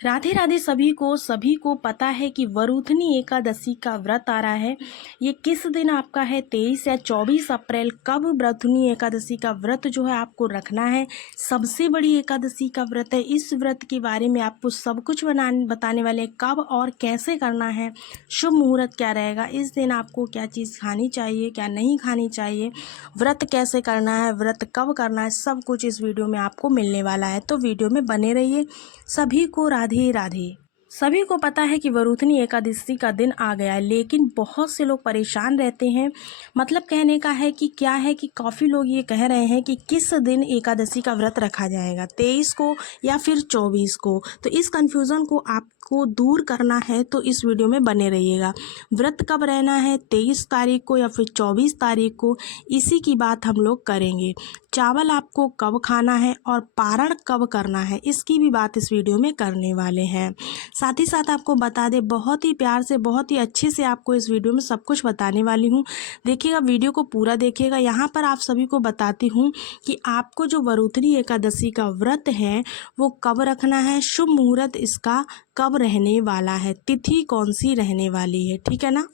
राधे राधे सभी को पता है कि वरुथनी एकादशी का व्रत आ रहा है। ये किस दिन आपका है, 23 या 24 अप्रैल। कब वरुथनी एकादशी का व्रत जो है आपको रखना है। सबसे बड़ी एकादशी का व्रत है। इस व्रत के बारे में आपको सब कुछ बताने वाले हैं, कब और कैसे करना है, शुभ मुहूर्त क्या रहेगा, इस दिन आपको क्या चीज़ खानी चाहिए, क्या नहीं खानी चाहिए, व्रत कैसे करना है, व्रत कब करना है, सब कुछ इस वीडियो में आपको मिलने वाला है। तो वीडियो में बने रहिए। सभी को राधे राधे। सभी को पता है कि वरुथनी एकादशी का दिन आ गया है, लेकिन बहुत से लोग परेशान रहते हैं। मतलब कहने का है कि क्या है कि काफ़ी लोग ये कह रहे हैं कि किस दिन एकादशी का व्रत रखा जाएगा, 23 को या फिर 24 को। तो इस कन्फ्यूज़न को आपको दूर करना है तो इस वीडियो में बने रहिएगा। व्रत कब रहना है, 23 तारीख को या फिर 24 तारीख को, इसी की बात हम लोग करेंगे। चावल आपको कब खाना है और पारण कब करना है, इसकी भी बात इस वीडियो में करने वाले हैं। साथ ही साथ आपको बता दें, बहुत ही प्यार से, बहुत ही अच्छे से आपको इस वीडियो में सब कुछ बताने वाली हूँ। देखिएगा, वीडियो को पूरा देखिएगा। यहाँ पर आप सभी को बताती हूँ कि आपको जो वरुथनी एकादशी का व्रत है वो कब रखना है, शुभ मुहूर्त इसका कब रहने वाला है, तिथि कौन सी रहने वाली है, ठीक है ना।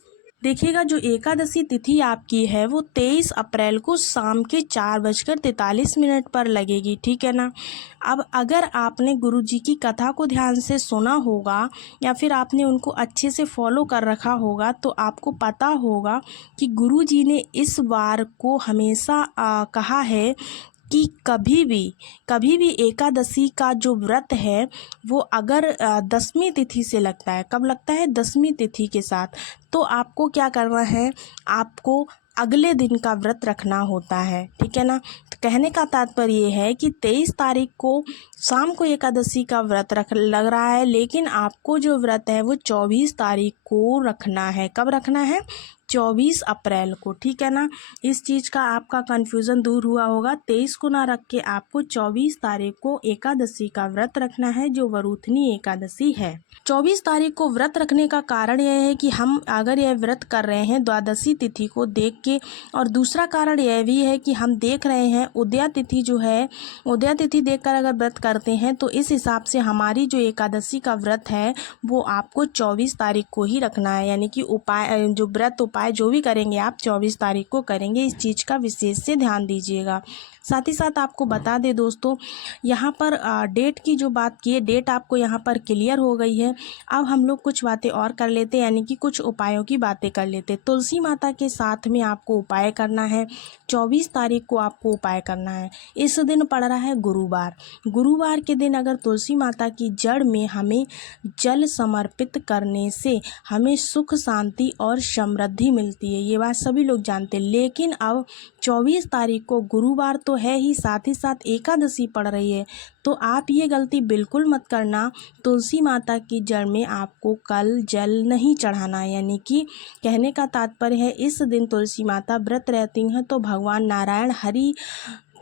देखिएगा, जो एकादशी तिथि आपकी है वो 23 अप्रैल को शाम के 4:43 पर लगेगी, ठीक है ना। अब अगर आपने गुरु जी की कथा को ध्यान से सुना होगा या फिर आपने उनको अच्छे से फॉलो कर रखा होगा तो आपको पता होगा कि गुरु जी ने इस वार को हमेशा कहा है कि कभी भी एकादशी का जो व्रत है वो अगर 10वीं तिथि से लगता है, कब लगता है, 10वीं तिथि के साथ, तो आपको क्या करना है, आपको अगले दिन का व्रत रखना होता है, ठीक है ना। तो कहने का तात्पर्य ये है कि 23 तारीख को शाम को एकादशी का व्रत रख लग रहा है, लेकिन आपको जो व्रत है वो 24 तारीख को रखना है। कब रखना है, 24 अप्रैल को, ठीक है ना। इस चीज़ का आपका कन्फ्यूज़न दूर हुआ होगा। 23 को ना रख के आपको 24 तारीख को एकादशी का व्रत रखना है, जो वरुथनी एकादशी है। 24 तारीख को व्रत रखने का कारण यह है कि हम अगर यह व्रत कर रहे हैं द्वादशी तिथि को देख के, और दूसरा कारण यह भी है कि हम देख रहे हैं उदया तिथि जो है, उदया तिथि देखकर अगर व्रत करते हैं तो इस हिसाब से हमारी जो एकादशी का व्रत है वो आपको 24 तारीख को ही रखना है। यानी कि उपाय, जो व्रत उपाय जो भी करेंगे आप 24 तारीख को करेंगे। इस चीज़ का विशेष से ध्यान दीजिएगा। साथ ही साथ आपको बता दें दोस्तों, यहाँ पर डेट की जो बात की है, डेट आपको यहाँ पर क्लियर हो गई है। अब हम लोग कुछ बातें और कर लेते हैं, यानी कि कुछ उपायों की बातें कर लेते। तुलसी माता के साथ में आपको उपाय करना है। 24 तारीख को आपको उपाय करना है। इस दिन पड़ रहा है गुरुवार। गुरुवार के दिन अगर तुलसी माता की जड़ में हमें जल समर्पित करने से हमें सुख, शांति और समृद्धि मिलती है, ये बात सभी लोग जानते हैं। लेकिन अब 24 तारीख को गुरुवार तो है ही, साथ ही एकादशी पड़ रही है, तो आप ये गलती बिल्कुल मत करना। तुलसी माता की जड़ में आपको कल जल नहीं चढ़ाना है। यानी कि कहने का तात्पर्य है, इस दिन तुलसी माता व्रत रहती हैं तो भगवान नारायण हरि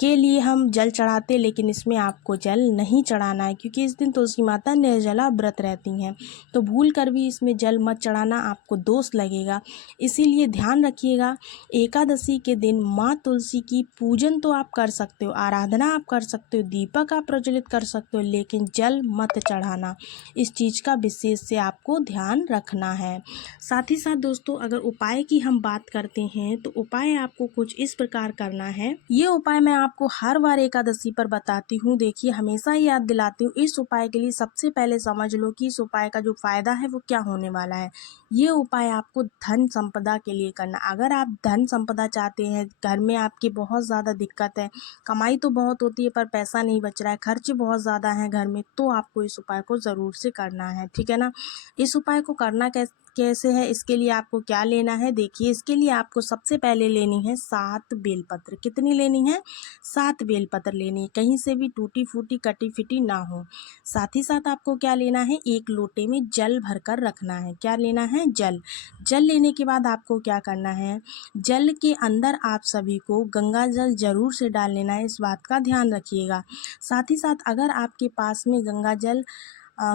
के लिए हम जल चढ़ाते, लेकिन इसमें आपको जल नहीं चढ़ाना है, क्योंकि इस दिन तुलसी माता निर्जला व्रत रहती हैं। तो भूल कर भी इसमें जल मत चढ़ाना, आपको दोष लगेगा। इसीलिए ध्यान रखिएगा, एकादशी के दिन माँ तुलसी की पूजन तो आप कर सकते हो, आराधना आप कर सकते हो, दीपक आप प्रज्वलित कर सकते हो, लेकिन जल मत चढ़ाना। इस चीज़ का विशेष से आपको ध्यान रखना है। साथ ही साथ दोस्तों, अगर उपाय की हम बात करते हैं तो उपाय आपको कुछ इस प्रकार करना है। ये उपाय मैं आपको हर बार एकादशी पर बताती हूँ। देखिए, हमेशा ही याद दिलाती हूँ। इस उपाय के लिए सबसे पहले समझ लो कि इस उपाय का जो फायदा है वो क्या होने वाला है। ये उपाय आपको धन संपदा के लिए करना। अगर आप धन संपदा चाहते हैं, घर में आपकी बहुत ज़्यादा दिक्कत है, कमाई तो बहुत होती है पर पैसा नहीं बच रहा है, खर्चे बहुत ज़्यादा हैं घर में, तो आपको इस उपाय को ज़रूर से करना है, ठीक है ना। इस उपाय को करना कैसे है, इसके लिए आपको क्या लेना है। देखिए, इसके लिए आपको सबसे पहले लेनी है 7 बेलपत्र। कितनी लेनी है, 7 बेलपत्र लेनी है, कहीं से भी टूटी फूटी कटी फिटी ना हो। साथ ही साथ आपको क्या लेना है, एक लोटे में जल भरकर रखना है। क्या लेना है, जल। जल लेने के बाद आपको क्या करना है, जल के अंदर आप सभी को गंगा जल जरूर से डाल लेना है, इस बात का ध्यान रखिएगा। साथ ही साथ अगर आपके पास में गंगा जल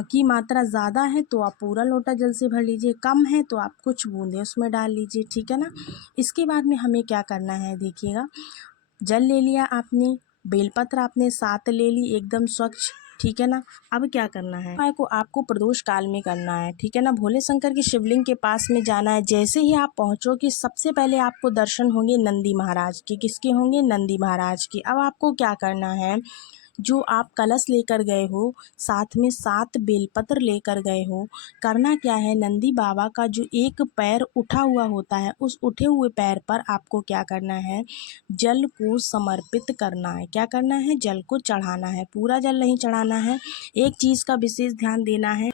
की मात्रा ज़्यादा है तो आप पूरा लोटा जल से भर लीजिए, कम है तो आप कुछ बूंदे उसमें डाल लीजिए, ठीक है ना। इसके बाद में हमें क्या करना है, देखिएगा, जल ले लिया आपने, बेलपत्र आपने 7 ले ली एकदम स्वच्छ, ठीक है ना। अब क्या करना है, उपाय को आपको प्रदोष काल में करना है, ठीक है ना। भोले शंकर की शिवलिंग के पास में जाना है। जैसे ही आप पहुंचोगे सबसे पहले आपको दर्शन होंगे नंदी महाराज के। किसके होंगे? नंदी महाराज के। अब आपको क्या करना है, जो आप कलश लेकर गए हो, साथ में 7 बेलपत्र लेकर गए हो, करना क्या है, नंदी बाबा का जो एक पैर उठा हुआ होता है, उस उठे हुए पैर पर आपको क्या करना है, जल को समर्पित करना है। क्या करना है? जल को चढ़ाना है। पूरा जल नहीं चढ़ाना है। एक चीज़ का विशेष ध्यान देना है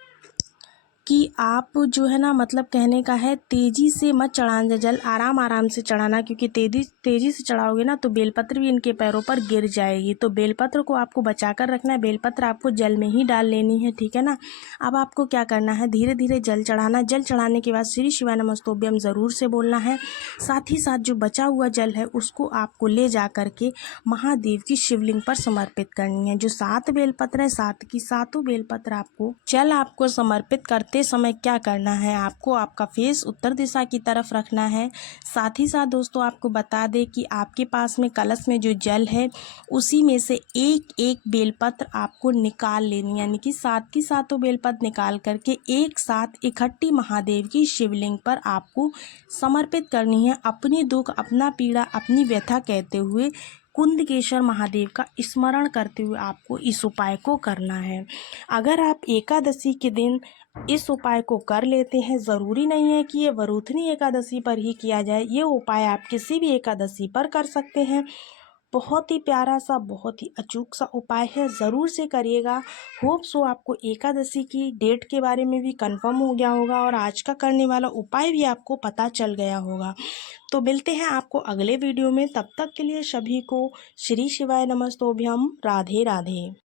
कि आप जो है ना, मतलब कहने का है, तेज़ी से मत चढ़ाना जल, आराम आराम से चढ़ाना, क्योंकि तेज़ी से चढ़ाओगे ना तो बेलपत्र भी इनके पैरों पर गिर जाएगी। तो बेलपत्र को आपको बचा कर रखना है। बेलपत्र आपको जल में ही डाल लेनी है, ठीक है ना। अब आपको क्या करना है, धीरे धीरे जल चढ़ाना। जल चढ़ाने के बाद श्री शिवाय नमस्तुभ्यम ज़रूर से बोलना है। साथ ही साथ जो बचा हुआ जल है उसको आपको ले जा कर के महादेव की शिवलिंग पर समर्पित करनी है। जो 7 बेलपत्र है, 7 की 7 बेलपत्र आपको जल आपको समर्पित करते समय क्या करना है, आपको आपका फेस उत्तर दिशा की तरफ रखना है। साथ ही साथ दोस्तों आपको बता दें कि आपके पास में कलश में जो जल है उसी में से एक एक बेलपत्र आपको निकाल लेनी है, यानी कि 7 की 7 बेलपत्र निकाल करके एक साथ इकट्ठी महादेव की शिवलिंग पर आपको समर्पित करनी है। अपनी दुख, अपना पीड़ा, अपनी व्यथा कहते हुए कुंदकेश्वर महादेव का स्मरण करते हुए आपको इस उपाय को करना है। अगर आप एकादशी के दिन इस उपाय को कर लेते हैं, ज़रूरी नहीं है कि ये वरूथनी एकादशी पर ही किया जाए, ये उपाय आप किसी भी एकादशी पर कर सकते हैं। बहुत ही प्यारा सा, बहुत ही अचूक सा उपाय है, ज़रूर से करिएगा। होप सो आपको एकादशी की डेट के बारे में भी कंफर्म हो गया होगा और आज का करने वाला उपाय भी आपको पता चल गया होगा। तो मिलते हैं आपको अगले वीडियो में, तब तक के लिए सभी को श्री शिवाय नमस्तुभ्यम। राधे राधे।